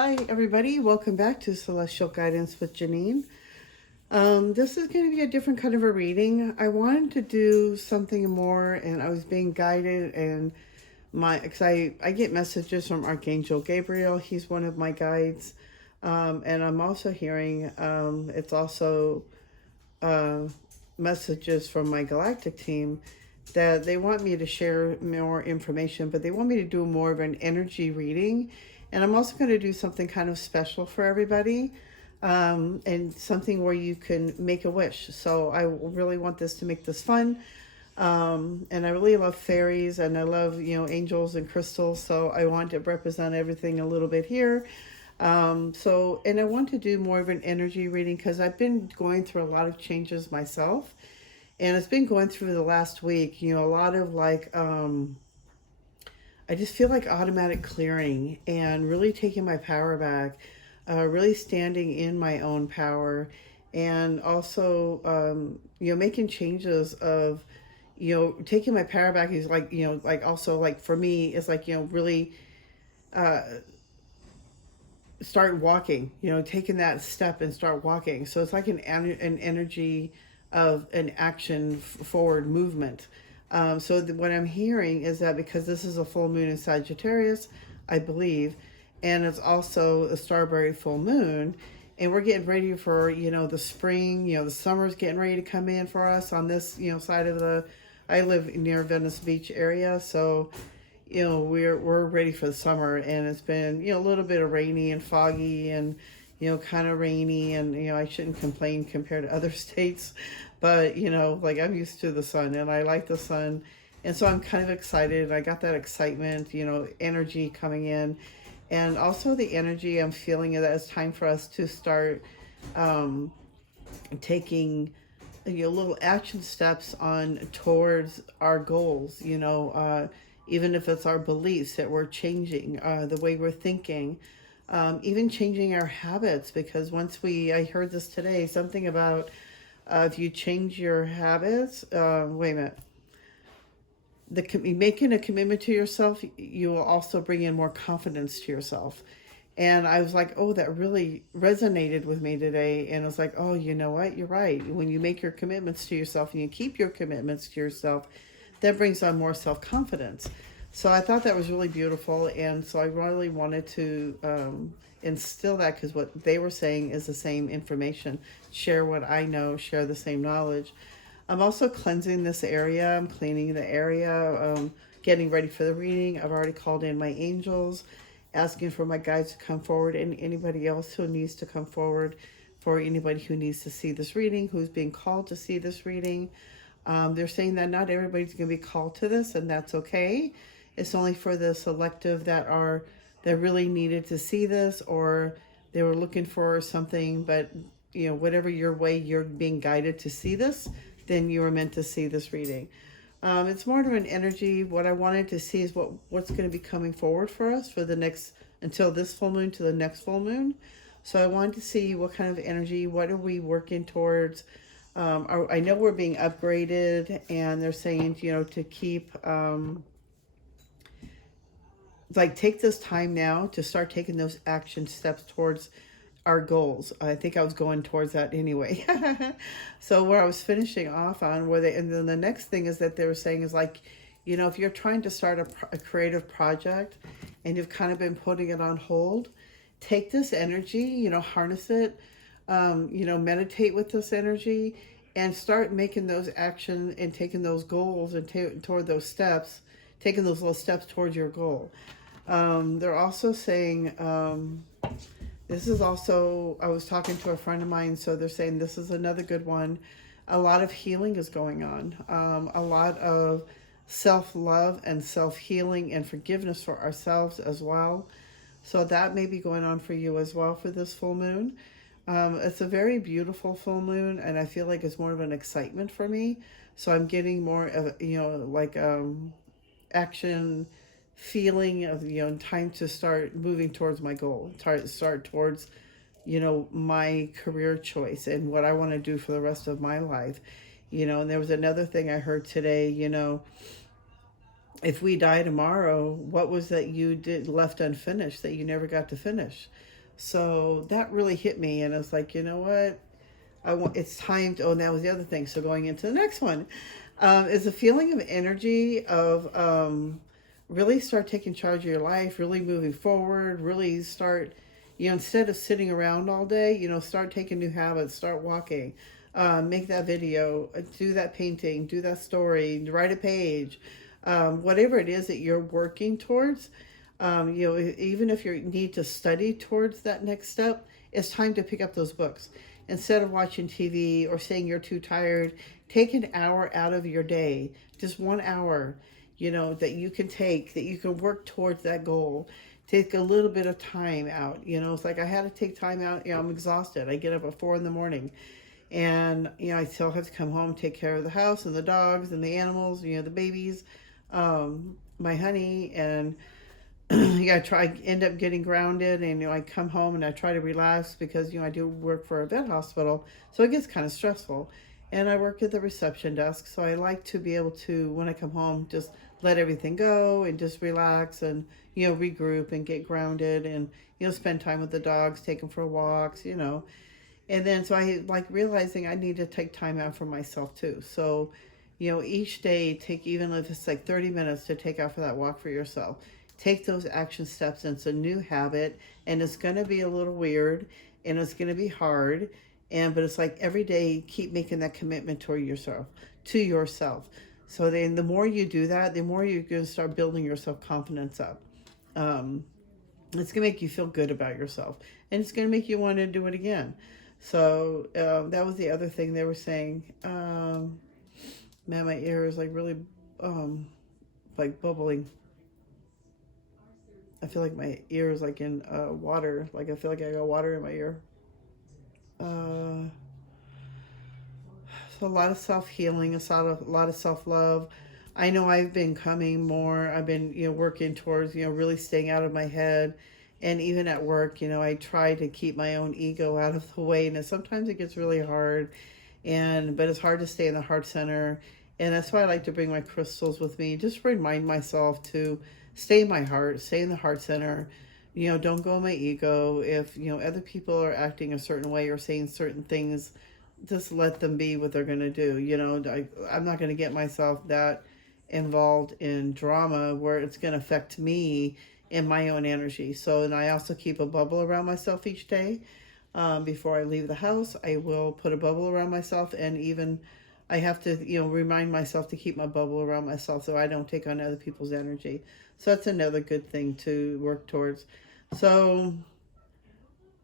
Hi, everybody. Welcome back to Celestial Guidance with Janine. This is going to be a different kind of a reading. I wanted to do something more, and I was being guided, and because I get messages from Archangel Gabriel. He's one of my guides, and I'm also hearing it's also uh, messages from my galactic team that they want me to share more information, but they want me to do more of an energy reading. And I'm also going to do something kind of special for everybody, and something where you can make a wish. So I really want this to make this fun. And I really love fairies, and I love, angels and crystals. So I want to represent everything a little bit here. And I want to do more of an energy reading because I've been going through a lot of changes myself. And it's been going through the last week, a lot of I just feel like automatic clearing and really taking my power back, really standing in my own power, and also, making changes of, taking my power back is like, like also like for me, it's like, really uh, start walking, taking that step and start walking. So it's like an energy of an action forward movement. What I'm hearing is that because this is a full moon in Sagittarius, I believe, and it's also a starberry full moon, and we're getting ready for, the spring, the summer's getting ready to come in for us on this, side of I live near Venice Beach area, so we're ready for the summer, and it's been, a little bit of rainy and foggy, and kind of rainy, and I shouldn't complain compared to other states, but like I'm used to the sun, and I like the sun, and so I'm kind of excited. I got that excitement, energy coming in, and also the energy I'm feeling that it's time for us to start um, taking little action steps on towards our goals, even if it's our beliefs that we're changing, the way we're thinking, even changing our habits. Because I heard this today, something about if you change your habits, wait a minute, making a commitment to yourself, you will also bring in more confidence to yourself. And I was like, oh, that really resonated with me today. And I was like, oh, you know what? You're right. When you make your commitments to yourself and you keep your commitments to yourself, that brings on more self confidence. So I thought that was really beautiful. And so I really wanted to instill that, because what they were saying is the same information. Share what I know, share the same knowledge. I'm also cleansing this area. I'm cleaning the area, getting ready for the reading. I've already called in my angels, asking for my guides to come forward, and anybody else who needs to come forward, for anybody who needs to see this reading, who's being called to see this reading. They're saying that not everybody's going to be called to this, and that's okay. It's only for the selective that really needed to see this, or they were looking for something. But whatever your way you're being guided to see this, then you were meant to see this reading. It's more of an energy. What I wanted to see is what's going to be coming forward for us for the next, until this full moon to the next full moon. So I wanted to see what kind of energy, what are we working towards. I know we're being upgraded, and they're saying, to keep, take this time now to start taking those action steps towards our goals. I think I was going towards that anyway. So where I was finishing off on and then the next thing is that they were saying is like, if you're trying to start a creative project and you've kind of been putting it on hold, take this energy, harness it, meditate with this energy, and start making those action and taking those goals and toward those steps, taking those little steps towards your goal. They're also saying, this is also, I was talking to a friend of mine, so they're saying this is another good one. A lot of healing is going on. A lot of self-love and self-healing and forgiveness for ourselves as well. So that may be going on for you as well for this full moon. It's a very beautiful full moon, and I feel like it's more of an excitement for me. So I'm getting more of, action feeling of, time to start moving towards my goal, start towards, my career choice and what I want to do for the rest of my life. And there was another thing I heard today, if we die tomorrow, what was that you did left unfinished that you never got to finish? So that really hit me, and I was like, you know what? I want. It's time to. Oh, and that was the other thing. So going into the next one, is a feeling of energy of really start taking charge of your life, really moving forward, really start. Instead of sitting around all day, start taking new habits, start walking, make that video, do that painting, do that story, write a page, whatever it is that you're working towards. Even if you need to study towards that next step, it's time to pick up those books. Instead of watching TV or saying you're too tired, take an hour out of your day, just 1 hour, that you can take, that you can work towards that goal. Take a little bit of time out. It's like I had to take time out. I'm exhausted. I get up at 4 in the morning, and I still have to come home, take care of the house and the dogs and the animals, the babies, my honey, and yeah, end up getting grounded, and I come home and I try to relax because I do work for a vet hospital, so it gets kind of stressful. And I work at the reception desk, so I like to be able to, when I come home, just let everything go and just relax and regroup and get grounded, and spend time with the dogs, take them for walks, and then so I like realizing I need to take time out for myself too. So, each day take, even if it's like 30 minutes, to take out for that walk for yourself. Take those action steps, and it's a new habit, and it's going to be a little weird, and it's going to be hard, but it's like every day keep making that commitment toward yourself, to yourself. So then the more you do that, the more you're going to start building your self-confidence up. It's going to make you feel good about yourself, and it's going to make you want to do it again. So that was the other thing they were saying. Man, my ear is like really like bubbling. I feel like my ear is like in water. Like I feel like I got water in my ear. Uh, so a lot of self healing, a lot of self love. I know I've been coming more. I've been working towards really staying out of my head, and even at work, I try to keep my own ego out of the way. And sometimes it gets really hard, but it's hard to stay in the heart center, and that's why I like to bring my crystals with me. Just remind myself to stay in my heart, stay in the heart center. Don't go in my ego. If other people are acting a certain way or saying certain things, just let them be what they're going to do. I'm not going to get myself that involved in drama where it's going to affect me and my own energy. So, and I also keep a bubble around myself each day. Before I leave the house, I will put a bubble around myself, and even I have to, remind myself to keep my bubble around myself so I don't take on other people's energy. So that's another good thing to work towards. So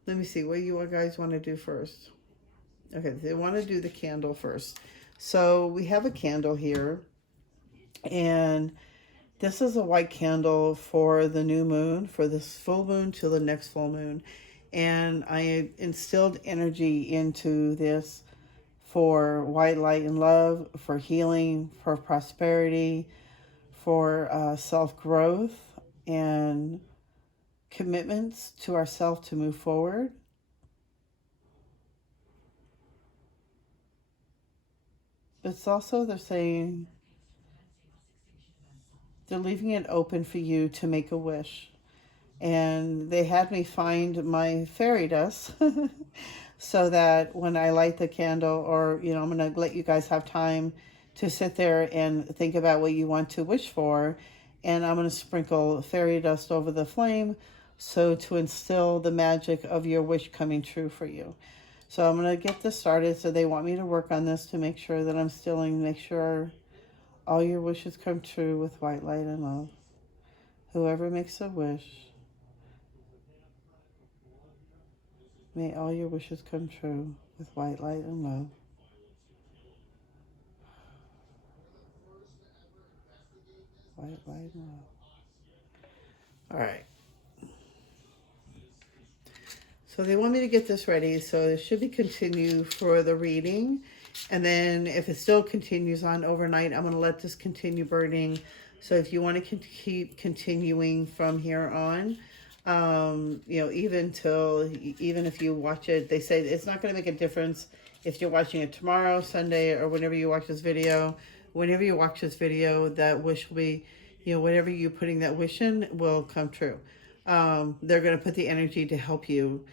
let me see, what you guys want to do first? Okay, they want to do the candle first. So we have a candle here, and this is a white candle for the new moon, for this full moon to the next full moon. And I instilled energy into this for white light and love, for healing, for prosperity, for self-growth, and commitments to ourselves to move forward. It's also, they're saying, they're leaving it open for you to make a wish. And they had me find my fairy dust so that when I light the candle, or, I'm going to let you guys have time to sit there and think about what you want to wish for. And I'm going to sprinkle fairy dust over the flame, so to instill the magic of your wish coming true for you. So I'm going to get this started. So they want me to work on this to make sure that I'm stilling, make sure all your wishes come true with white light and love. Whoever makes a wish, may all your wishes come true with white light and love. White light and love. All right. So they want me to get this ready. So it should be continue for the reading. And then if it still continues on overnight, I'm going to let this continue burning. So if you want to keep continuing from here on, even if you watch it, they say it's not going to make a difference if you're watching it tomorrow, Sunday, or whenever you watch this video. Whenever you watch this video, that wish will be whatever you're putting that wish in will come true. They're going to put the energy to help you.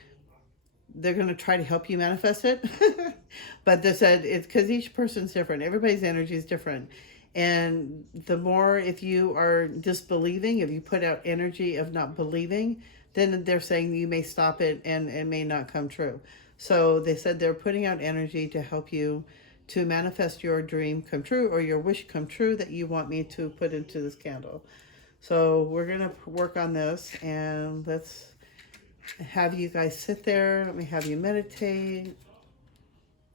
They're going to try to help you manifest it. But they said it's because each person's different. Everybody's energy is different. And the more, if you are disbelieving, if you put out energy of not believing, then they're saying you may stop it and it may not come true. So they said they're putting out energy to help you to manifest your dream come true or your wish come true that you want me to put into this candle. So we're going to work on this, and let's have you guys sit there. Let me have you meditate.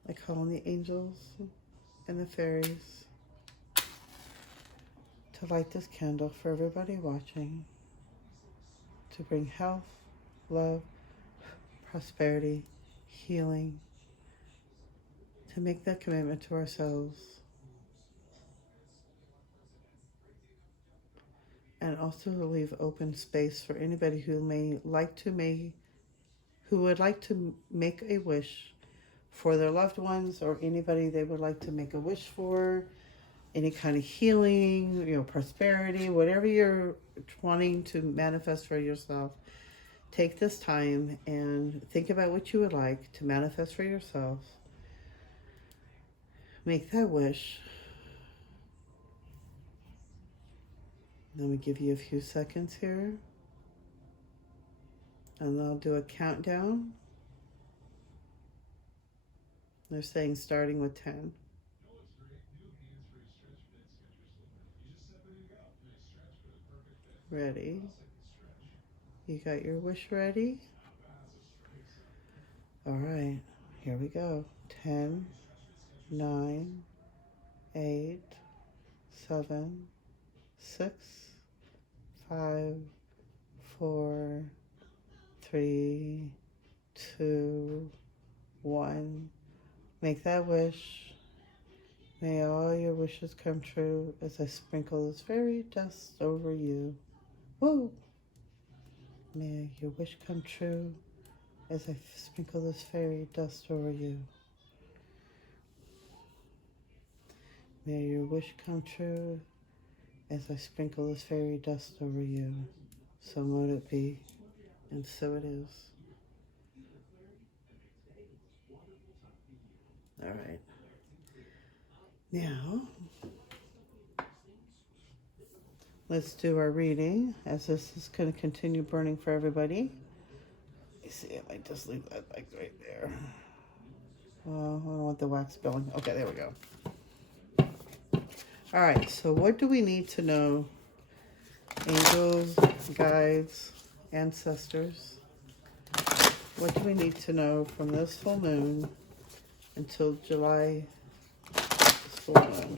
I call on the angels and the fairies to light this candle for everybody watching, to bring health, love, prosperity, healing, to make that commitment to ourselves, and also to leave open space for anybody who would like to make a wish for their loved ones, or anybody they would like to make a wish for, any kind of healing, prosperity, whatever you're wanting to manifest for yourself. Take this time and think about what you would like to manifest for yourself. Make that wish. Let me give you a few seconds here. And I'll do a countdown. They're saying starting with 10. Ready? You got your wish ready? All right, here we go. 10, 9, 8, 7, 6, 5, 4, 3, 2, 1. Make that wish. May all your wishes come true as I sprinkle this fairy dust over you. Woo! May your wish come true as I sprinkle this fairy dust over you. May your wish come true as I sprinkle this fairy dust over you. So mote it be, and so it is. All right. Now, let's do our reading, as this is going to continue burning for everybody. Let me see, I might just leave that like right there. Well, I don't want the wax spilling. Okay, there we go. All right, so what do we need to know? Angels, guides, ancestors. What do we need to know from this full moon until July full moon?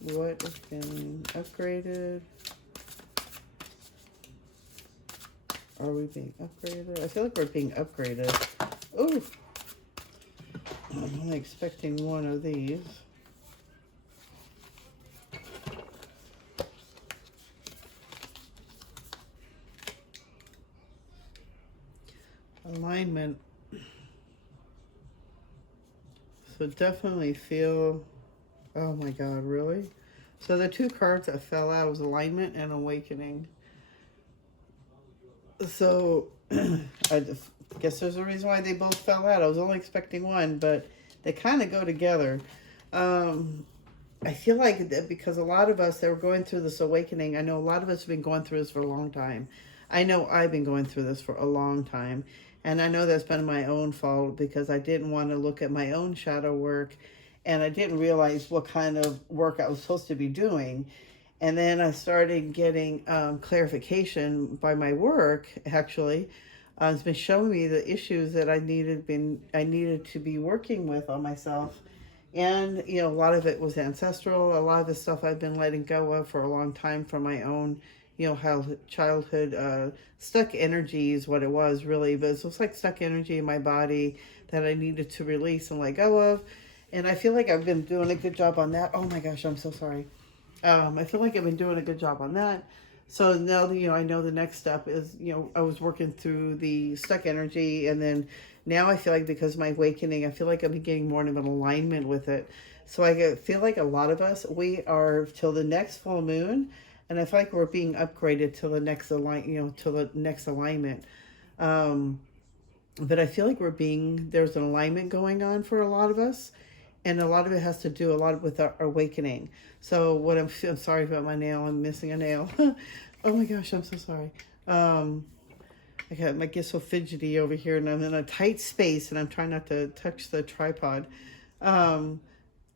What is being upgraded? Are we being upgraded? I feel like we're being upgraded. Oh, I'm only expecting one of these. Alignment. So definitely feel, oh my God, really? So the two cards that fell out was alignment and awakening. So I guess there's a reason why they both fell out. I was only expecting one, but they kind of go together. I feel like that because a lot of us that were going through this awakening, I know a lot of us have been going through this for a long time. I know I've been going through this for a long time. And I know that's been my own fault because I didn't want to look at my own shadow work, and I didn't realize what kind of work I was supposed to be doing. And then I started getting clarification by my work, actually. It's been showing me the issues that I needed to be working with on myself. And, a lot of it was ancestral. A lot of the stuff I've been letting go of for a long time from my own, how childhood stuck energy is what it was, really. But it was like stuck energy in my body that I needed to release and let go of. And I feel like I've been doing a good job on that. Oh my gosh, I'm so sorry. I feel like I've been doing a good job on that. So now that, I know the next step is, I was working through the stuck energy, and then now I feel like because of my awakening, I feel like I'm getting more of an alignment with it. So feel like a lot of us, we are till the next full moon, and I feel like we're being upgraded to the next to the next alignment. Um, but I feel like there's an alignment going on for a lot of us, and a lot of it has to do a lot with our awakening. So I'm sorry about my nail. I'm missing a nail. Oh my gosh, I'm so sorry. Um, I get so fidgety over here, and I'm in a tight space, and I'm trying not to touch the tripod. Um,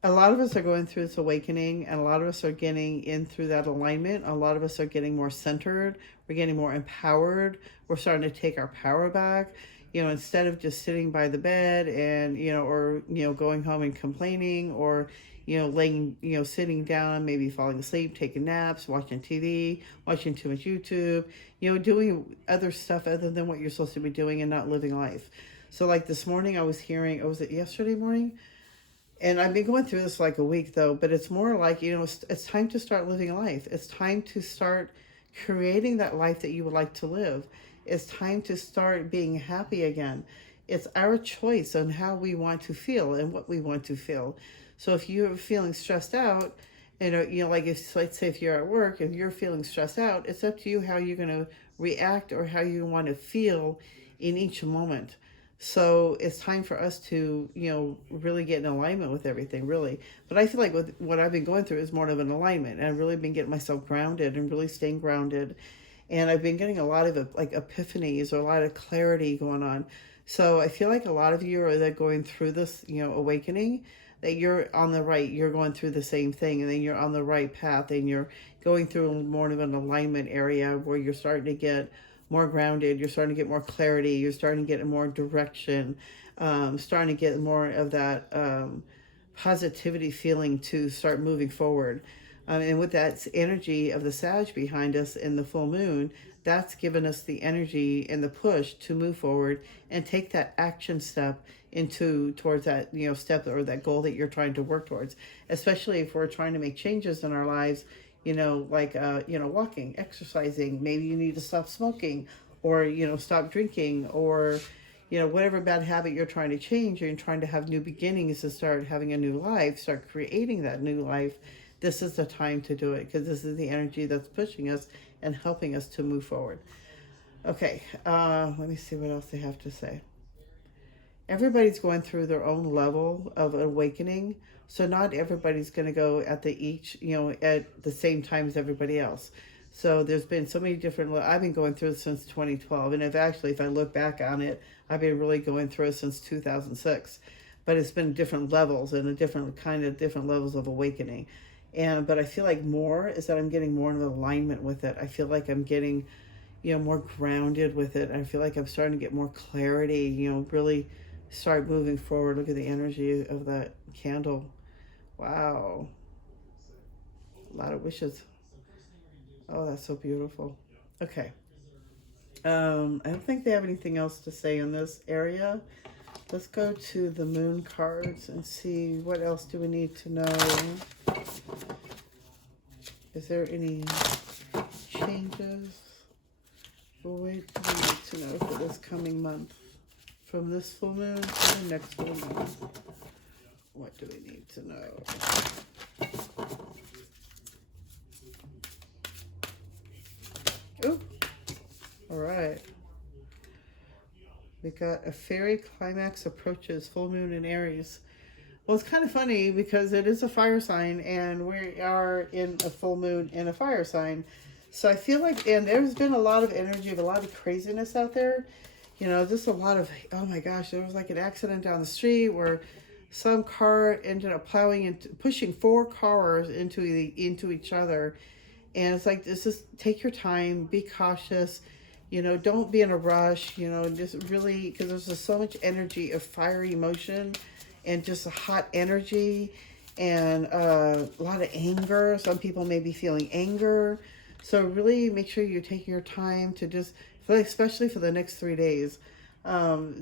a lot of us are going through this awakening, and a lot of us are getting in through that alignment. A lot of us are getting more centered. We're getting more empowered. We're starting to take our power back. Instead of just sitting by the bed and, or, going home and complaining, or, laying, sitting down, maybe falling asleep, taking naps, watching TV, watching too much YouTube, doing other stuff other than what you're supposed to be doing and not living life. So like this morning I was hearing, was it yesterday morning? And I've been going through this like a week though, but it's more like, it's time to start living life. It's time to start creating that life that you would like to live. It's time to start being happy again. It's our choice on how we want to feel and what we want to feel. So if you're feeling stressed out, like if, let's say if you're at work, if you're feeling stressed out, it's up to you how you're going to react or how you want to feel in each moment. So it's time for us to, really get in alignment with everything, really. But I feel like with what I've been going through is more of an alignment. And I've really been getting myself grounded and really staying grounded. And I've been getting a lot of like epiphanies or a lot of clarity going on. So I feel like a lot of you are that going through this, awakening, that you're on the right, you're going through the same thing, and then you're on the right path, and you're going through more of an alignment area where you're starting to get more grounded, you're starting to get more clarity, you're starting to get more direction, starting to get more of that positivity feeling to start moving forward. And with that energy of the Sag behind us in the full moon, that's given us the energy and the push to move forward and take that action step towards that step or that goal that you're trying to work towards. Especially if we're trying to make changes in our lives, like walking, exercising. Maybe you need to stop smoking, or stop drinking, or whatever bad habit you're trying to change. You're trying to have new beginnings, to start having a new life, start creating that new life. This is the time to do it, because this is the energy that's pushing us and helping us to move forward. Okay, let me see what else they have to say. Everybody's going through their own level of awakening, so not everybody's going to go at at the same time as everybody else. So there's been so many different. I've been going through it since 2012, and if I look back on it, I've been really going through it since 2006. But it's been different levels and different levels of awakening. But I feel like more is that I'm getting more in alignment with it. I feel like I'm getting, more grounded with it. I feel like I'm starting to get more clarity, really start moving forward. Look at the energy of that candle. Wow. A lot of wishes. Oh, that's so beautiful. Okay. I don't think they have anything else to say in this area. Let's go to the moon cards and see what else do we need to know. Is there any changes? What do we need to know for this coming month? From this full moon to the next full moon. What do we need to know? Oh, all right. We got a fairy climax approaches full moon in Aries. Well, it's kind of funny because it is a fire sign, and we are in a full moon in a fire sign. So I feel like, and there's been a lot of energy of a lot of craziness out there. Just a lot of, oh my gosh, there was like an accident down the street where some car ended up pushing 4 cars into each other. And it's like, just take your time, be cautious, don't be in a rush, just really, because there's just so much energy of fiery emotion and just a hot energy and a lot of anger. Some people may be feeling anger. So really make sure you're taking your time to just, especially for the next 3 days,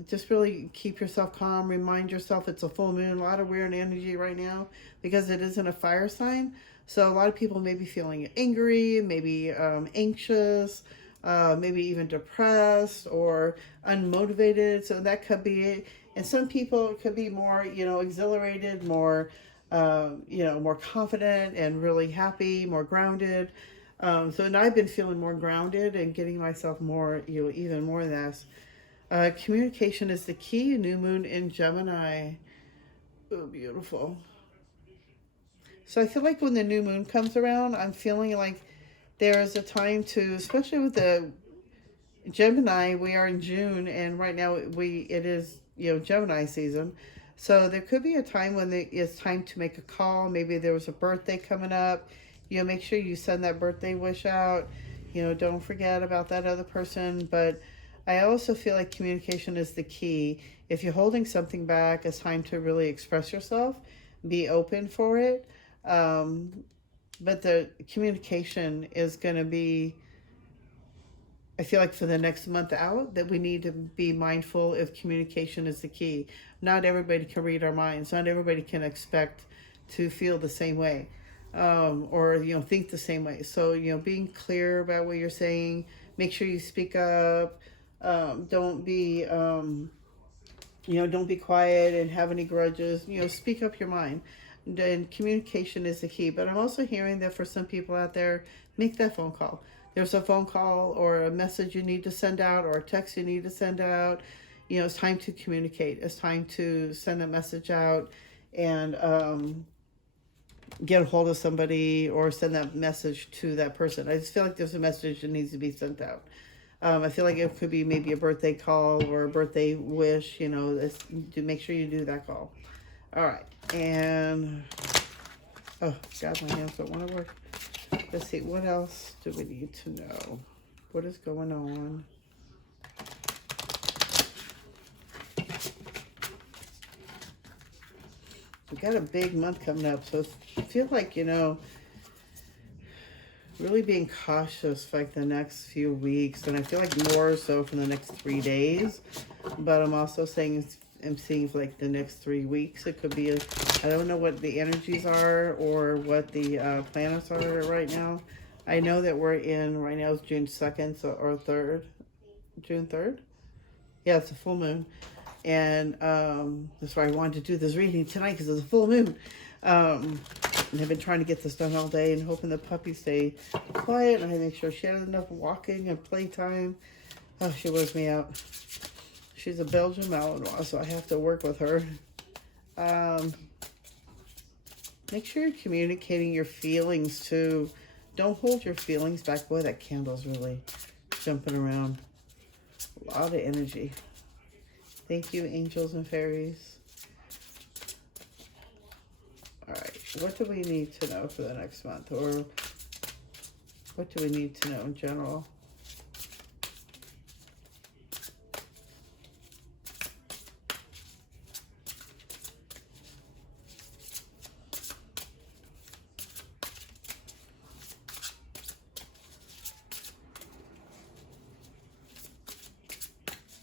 just really keep yourself calm. Remind yourself it's a full moon. A lot of weird energy right now because it isn't a fire sign. So a lot of people may be feeling angry, maybe anxious, maybe even depressed or unmotivated. So that could be it. And some people it could be more, exhilarated, more, more confident and really happy, more grounded. And I've been feeling more grounded and getting myself more, even more of this. Communication is the key. New moon in Gemini. Oh, beautiful. So I feel like when the new moon comes around, I'm feeling like there is a time to, especially with the Gemini, we are in June, and right now it is Gemini season. So there could be a time when it's time to make a call. Maybe there was a birthday coming up. Make sure you send that birthday wish out. Don't forget about that other person. But I also feel like communication is the key. If you're holding something back, it's time to really express yourself. Be open for it. But the communication is going to be, I feel like for the next month out, that we need to be mindful if communication is the key. Not everybody can read our minds. Not everybody can expect to feel the same way, or think the same way. So being clear about what you're saying. Make sure you speak up. Don't be don't be quiet and have any grudges. Speak up your mind. And communication is the key. But I'm also hearing that for some people out there, make that phone call. There's a phone call or a message you need to send out or a text you need to send out. It's time to communicate. It's time to send a message out and get a hold of somebody or send that message to that person. I just feel like there's a message that needs to be sent out. I feel like it could be maybe a birthday call or a birthday wish, to make sure you do that call. All right. And, oh, God, my hands don't want to work. Let's see, what else do we need to know? What is going on? We got a big month coming up, so I feel like, really being cautious for like the next few weeks, and I feel like more so for the next 3 days. But I'm also saying I'm seeing for like the next 3 weeks. It could be I don't know what the energies are or what the planets are right now. I know that we're in right now is June 2nd or 3rd, June 3rd. Yeah, it's a full moon, and that's why I wanted to do this reading tonight because it's a full moon. And I've been trying to get this done all day and hoping the puppy stay quiet and I make sure she has enough walking and playtime. Oh, she wears me out. She's a Belgian Malinois, so I have to work with her. Make sure you're communicating your feelings too. Don't hold your feelings back. Boy, that candle's really jumping around. A lot of energy. Thank you, angels and fairies. All right, what do we need to know for the next month? Or what do we need to know in general?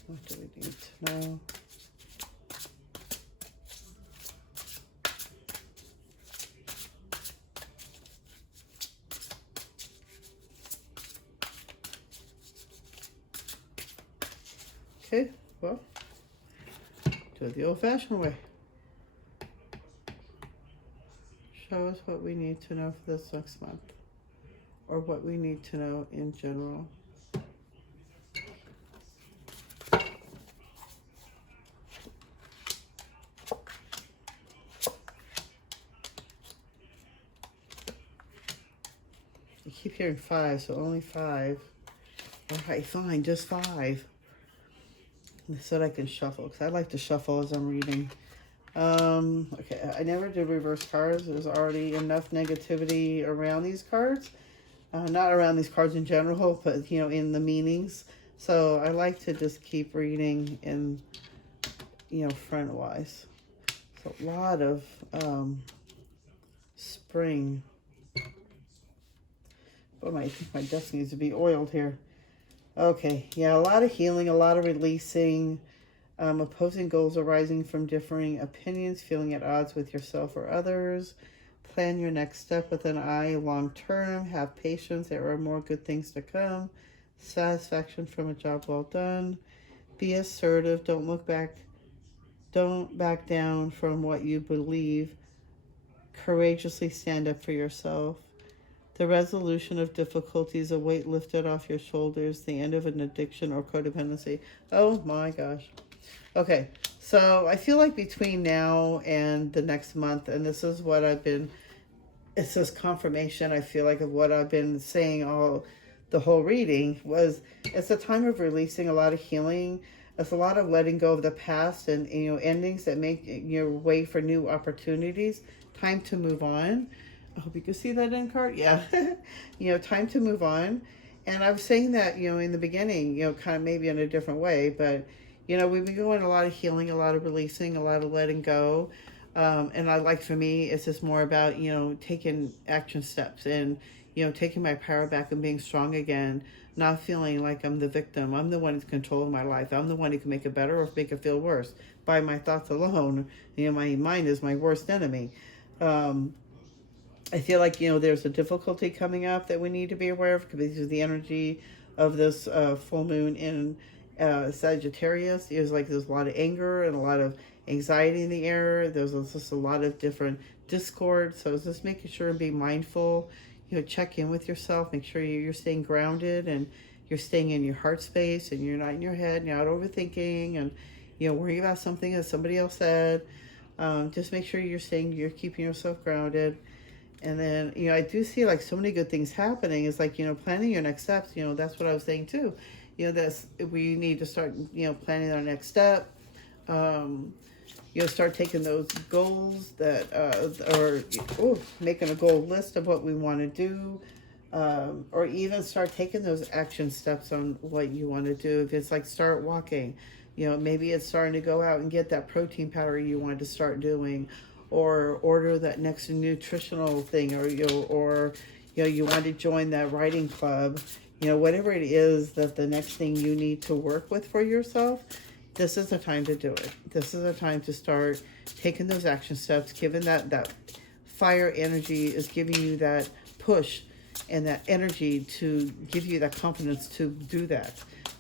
What do we need to know? Okay, well, do it the old-fashioned way. Show us what we need to know for this next month, or what we need to know in general. I keep hearing 5, so only 5. All right, fine, just 5. So that I can shuffle, because I like to shuffle as I'm reading. Okay, I never did reverse cards. There's already enough negativity around these cards. Not around these cards in general, but, in the meanings. So I like to just keep reading in, front-wise. So a lot of spring. Oh, I think my desk needs to be oiled here. Okay, yeah, a lot of healing, a lot of releasing, opposing goals arising from differing opinions, feeling at odds with yourself or others, Plan your next step with an eye long term. Have patience. There are more good things to come. Satisfaction from a job well done. Be assertive. Don't look back. Don't back down from what you believe. Courageously stand up for yourself. The resolution of difficulties, a weight lifted off your shoulders, the end of an addiction or codependency. Oh my gosh. Okay, so I feel like between now and the next month, and this is what I've been, it's this confirmation, I feel like, of what I've been saying all the whole reading, was it's a time of releasing a lot of healing. It's a lot of letting go of the past and, endings that make your way for new opportunities. Time to move on. I hope you can see that in card. Yeah. Time to move on. And I was saying that, in the beginning, kind of maybe in a different way, but, we've been doing a lot of healing, a lot of releasing, a lot of letting go. And for me, it's just more about, taking action steps and, taking my power back and being strong again, not feeling like I'm the victim. I'm the one who's controlling my life. I'm the one who can make it better or make it feel worse by my thoughts alone. My mind is my worst enemy. I feel like, there's a difficulty coming up that we need to be aware of because of the energy of this full moon in Sagittarius. There's a lot of anger and a lot of anxiety in the air. There's just a lot of different discord. So it's just making sure and be mindful, check in with yourself, make sure you're staying grounded and you're staying in your heart space and you're not in your head, and you're not overthinking and, worrying about something that somebody else said. Just make sure you're keeping yourself grounded. And then, I do see so many good things happening. It's planning your next steps. That's what I was saying too. We need to start, planning our next step. Start taking those goals that, making a goal list of what we want to do. Or even start taking those action steps on what you want to do. If it's start walking, maybe it's starting to go out and get that protein powder you wanted to start doing, or order that next nutritional thing, or you want to join that writing club, whatever it is that the next thing you need to work with for yourself. This is the time to do it. This is the time to start taking those action steps, given that fire energy is giving you that push and that energy to give you that confidence to do that.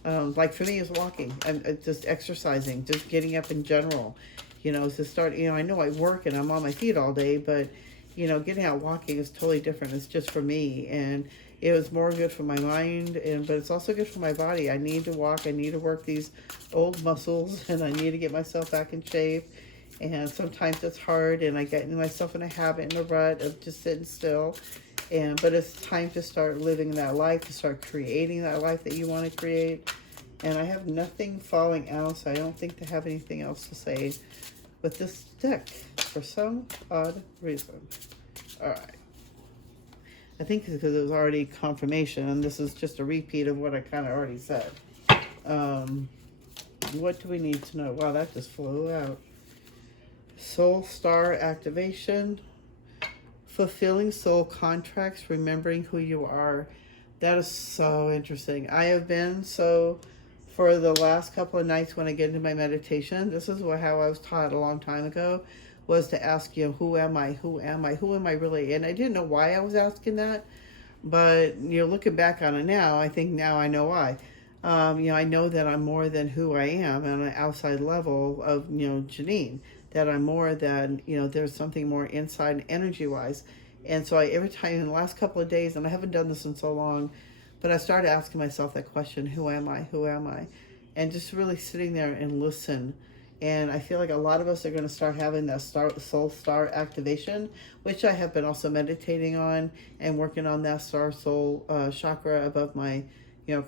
For me, it's walking. I'm just exercising, just getting up in general. To start, I know I work and I'm on my feet all day, but, getting out walking is totally different. It's just for me. And it was more good for my mind, but it's also good for my body. I need to walk. I need to work these old muscles, and I need to get myself back in shape. And sometimes it's hard, and I get myself in a habit, in a rut of just sitting still. But it's time to start living that life, to start creating that life that you want to create. And I have nothing falling out, so I don't think they have anything else to say with this deck for some odd reason. All right. I think it's because it was already confirmation, and this is just a repeat of what I kind of already said. What do we need to know? Wow, that just flew out. Soul Star activation. Fulfilling soul contracts, remembering who you are. That is so interesting. I have been for the last couple of nights when I get into my meditation, this is how I was taught a long time ago, was to ask, who am I? Who am I? Who am I really? And I didn't know why I was asking that, but, looking back on it now, I think now I know why. I know that I'm more than who I am on an outside level of, Janine, that I'm more than, there's something more inside energy-wise. And so every time in the last couple of days, and I haven't done this in so long, but I started asking myself that question, who am I? Who am I? And just really sitting there and listen. And I feel like a lot of us are going to start having that soul star activation, which I have been also meditating on and working on that star soul chakra above my,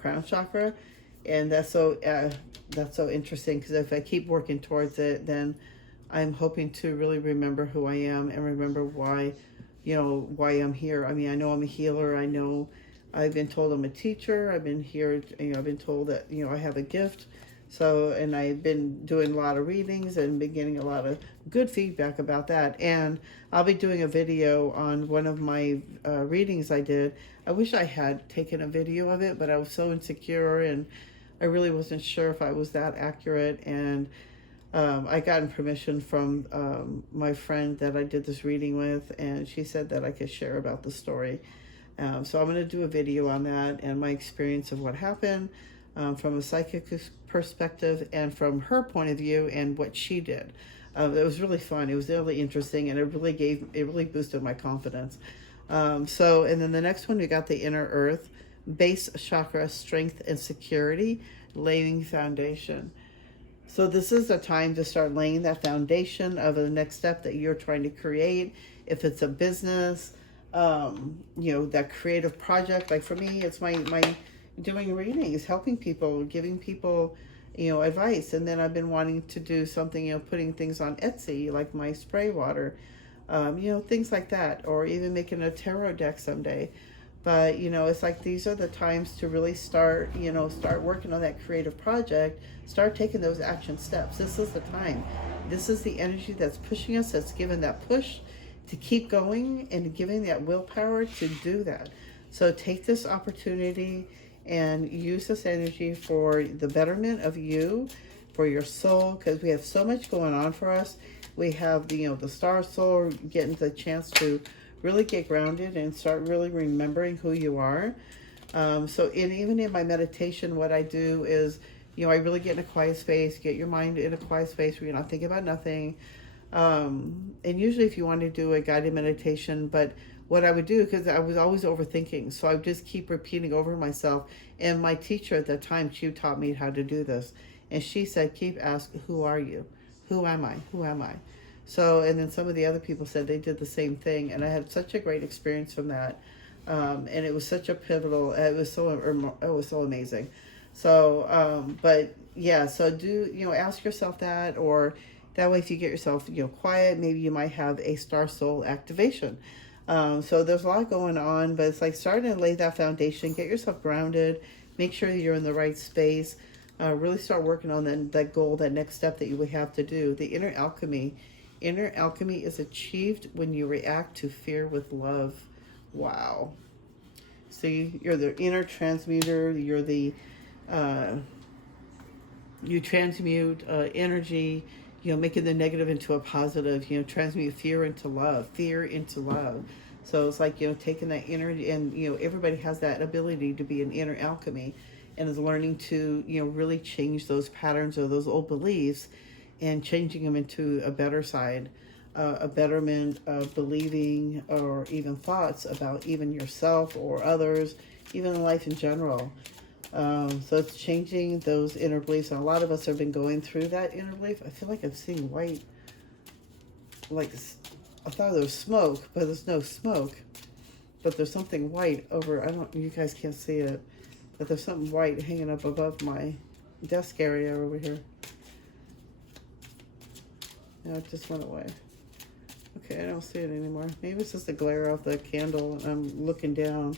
crown chakra. And that's so interesting, because if I keep working towards it, then I'm hoping to really remember who I am and remember why I'm here. I mean, I know I'm a healer. I know I've been told I'm a teacher. I've been here, I've been told that, I have a gift. So, and I've been doing a lot of readings and been getting a lot of good feedback about that. And I'll be doing a video on one of my readings I did. I wish I had taken a video of it, but I was so insecure and I really wasn't sure if I was that accurate. And I gotten permission from my friend that I did this reading with, and she said that I could share about the story. So I'm going to do a video on that and my experience of what happened from a psychic perspective and from her point of view and what she did. It was really fun. It was really interesting, and it really boosted my confidence. And then the next one, we got the inner earth, base chakra, strength and security, laying foundation. So this is a time to start laying that foundation of the next step that you're trying to create. If it's a business, that creative project. Like for me, it's my doing readings, helping people, giving people, advice. And then I've been wanting to do something, putting things on Etsy, like my spray water, things like that, or even making a tarot deck someday. But, it's like these are the times to really start working on that creative project, start taking those action steps. This is the time. This is the energy that's pushing us, that's giving that push to keep going and giving that willpower to do that. So take this opportunity and use this energy for the betterment of you, for your soul, because we have so much going on for us. We have the star soul, getting the chance to really get grounded and start really remembering who you are. Even in my meditation, what I do is, I really get in a quiet space, get your mind in a quiet space where you're not thinking about nothing. And usually if you want to do a guided meditation, but what I would do, because I was always overthinking, so I would just keep repeating over myself. And my teacher at that time, she taught me how to do this. And she said, keep asking, who are you? Who am I? Who am I? So, and then some of the other people said they did the same thing. And I had such a great experience from that. And it was such a pivotal, it was so amazing. So, so do, ask yourself that, or that way if you get yourself, quiet, maybe you might have a star soul activation. So there's a lot going on, but it's like starting to lay that foundation, get yourself grounded, make sure that you're in the right space, really start working on that goal, that next step that you would have to do. The inner alchemy. Inner alchemy is achieved when you react to fear with love. Wow. See, you're the inner transmuter. You're the, you transmute energy, making the negative into a positive, transmute fear into love. So it's like, taking that energy, and, everybody has that ability to be an inner alchemy, and is learning to, really change those patterns or those old beliefs and changing them into a better side, a betterment of believing or even thoughts about even yourself or others, even life in general. So it's changing those inner beliefs. And a lot of us have been going through that inner belief. I feel like I'm seeing white, like I thought there was smoke, but there's no smoke. But there's something white over, you guys can't see it, but there's something white hanging up above my desk area over here. No, it just went away. Okay, I don't see it anymore. Maybe it's just the glare of the candle and I'm looking down.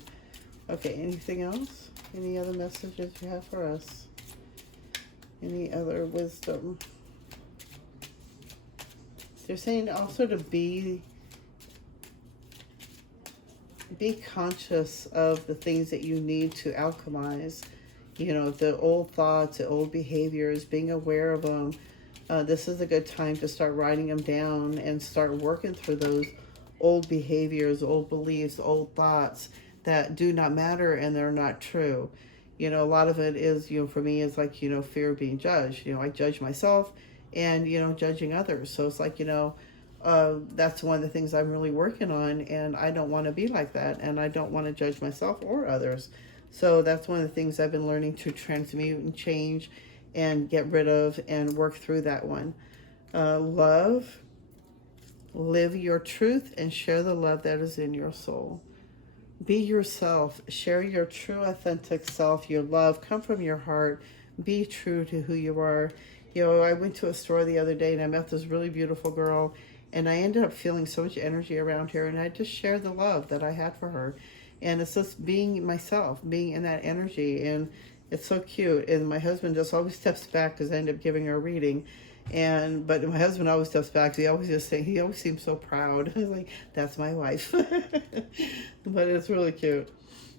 Okay, anything else? Any other messages you have for us? Any other wisdom? They're saying also to be conscious of the things that you need to alchemize. The old thoughts, the old behaviors, being aware of them. This is a good time to start writing them down and start working through those old behaviors, old beliefs, old thoughts that do not matter and they're not true. A lot of it is, for me, is like, fear of being judged. I judge myself and, judging others. So it's like, that's one of the things I'm really working on, and I don't want to be like that, and I don't want to judge myself or others. So that's one of the things I've been learning to transmute and change and get rid of and work through that one. Love, live your truth and share the love that is in your soul. Be yourself, share your true authentic self, your love, come from your heart, be true to who you are. I went to a store the other day and I met this really beautiful girl, and I ended up feeling so much energy around her, and I just shared the love that I had for her. And it's just being myself, being in that energy, and it's so cute. And my husband just always steps back because I end up giving her a reading. But my husband always steps back. He always seems so proud. Like, that's my wife. But it's really cute.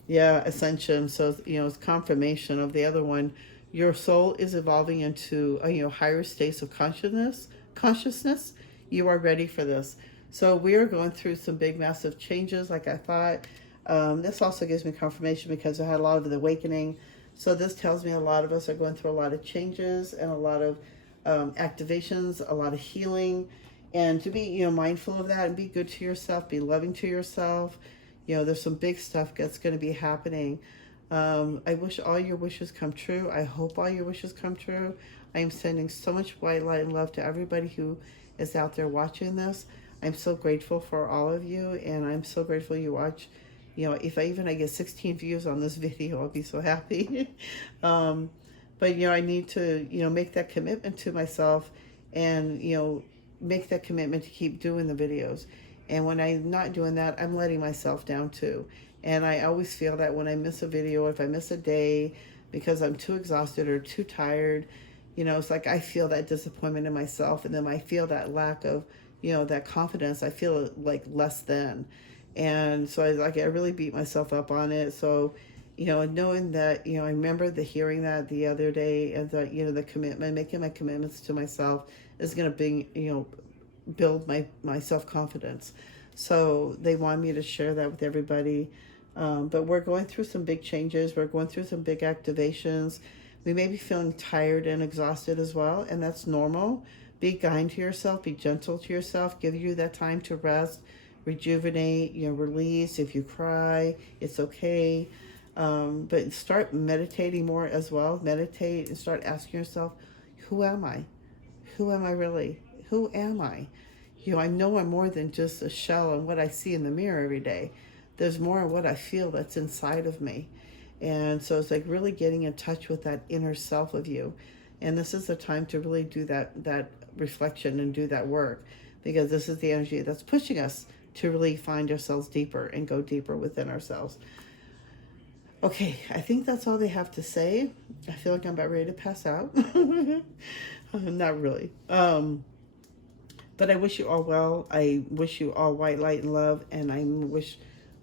Yeah, ascension. So, it's confirmation of the other one Your soul is evolving into higher states of consciousness. You are ready for this. So we are going through some big, massive changes, like I thought. This also gives me confirmation because I had a lot of the awakening. So this tells me a lot of us are going through a lot of changes and a lot of activations, a lot of healing, and to be mindful of that and be good to yourself, be loving to yourself. There's some big stuff that's going to be happening. I wish all your wishes come true. I hope all your wishes come true. I am sending so much white light and love to everybody who is out there watching this. I'm so grateful for all of you, and I'm so grateful you watch. If I get 16 views on this video, I'll be so happy. But I need to make that commitment to myself, and make that commitment to keep doing the videos. And when I'm not doing that, I'm letting myself down too. And I always feel that when I miss a video, if I miss a day because I'm too exhausted or too tired, it's like I feel that disappointment in myself, and then I feel that lack of that confidence. I feel like less than. And so I really beat myself up on it. So, knowing that, I remember hearing that the other day, and that, the commitment, making my commitments to myself is going to build my self-confidence. So they want me to share that with everybody. But we're going through some big changes. We're going through some big activations. We may be feeling tired and exhausted as well, and that's normal. Be kind to yourself. Be gentle to yourself. Give you that time to rest, rejuvenate, release. If you cry, it's okay. But start meditating more as well. Meditate and start asking yourself, who am I? Who am I really? Who am I? I know I'm more than just a shell and what I see in the mirror every day. There's more of what I feel that's inside of me. And so it's like really getting in touch with that inner self of you. And this is the time to really do that reflection and do that work, because this is the energy that's pushing us to really find ourselves deeper and go deeper within ourselves. Okay, I think that's all they have to say. I feel like I'm about ready to pass out. Not really. But I wish you all well. I wish you all white light and love, and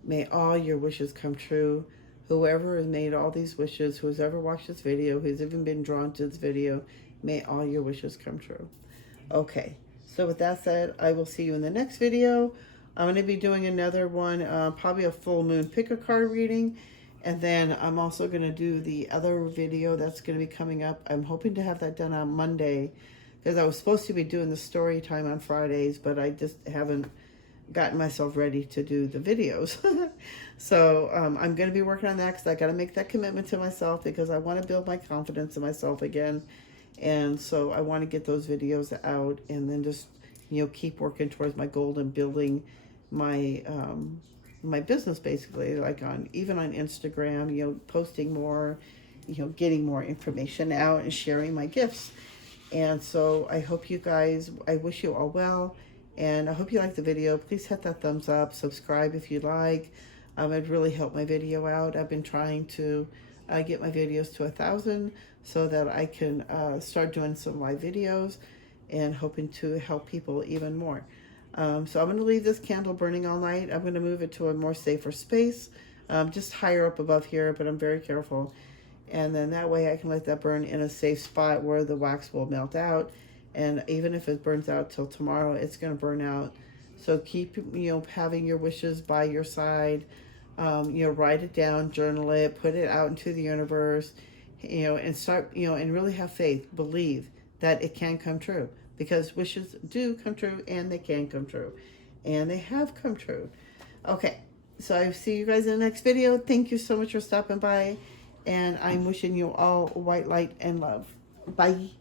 may all your wishes come true. Whoever has made all these wishes, who's ever watched this video, who's even been drawn to this video, may all your wishes come true. Okay, so with that said, I will see you in the next video. I'm going to be doing another one, probably a full moon pick a card reading. And then I'm also going to do the other video that's going to be coming up. I'm hoping to have that done on Monday, because I was supposed to be doing the story time on Fridays, but I just haven't gotten myself ready to do the videos. So I'm going to be working on that, because I got to make that commitment to myself, because I want to build my confidence in myself again. And so I want to get those videos out, and then just keep working towards my goal and building my my business, basically, like even on Instagram, posting more, getting more information out and sharing my gifts. And so I hope you guys, I wish you all well, and I hope you like the video. Please hit that thumbs up, subscribe if you like. It'd really help my video out. I've been trying to get my videos to 1,000 so that I can start doing some live videos, and hoping to help people even more. So I'm going to leave this candle burning all night. I'm going to move it to a more safer space, just higher up above here, but I'm very careful. And then that way I can let that burn in a safe spot where the wax will melt out. And even if it burns out till tomorrow, it's going to burn out. So keep, having your wishes by your side. Write it down, journal it, put it out into the universe, and start, and really have faith, believe that it can come true. Because wishes do come true, and they can come true. And they have come true. Okay, so I see you guys in the next video. Thank you so much for stopping by. And I'm wishing you all white light and love. Bye.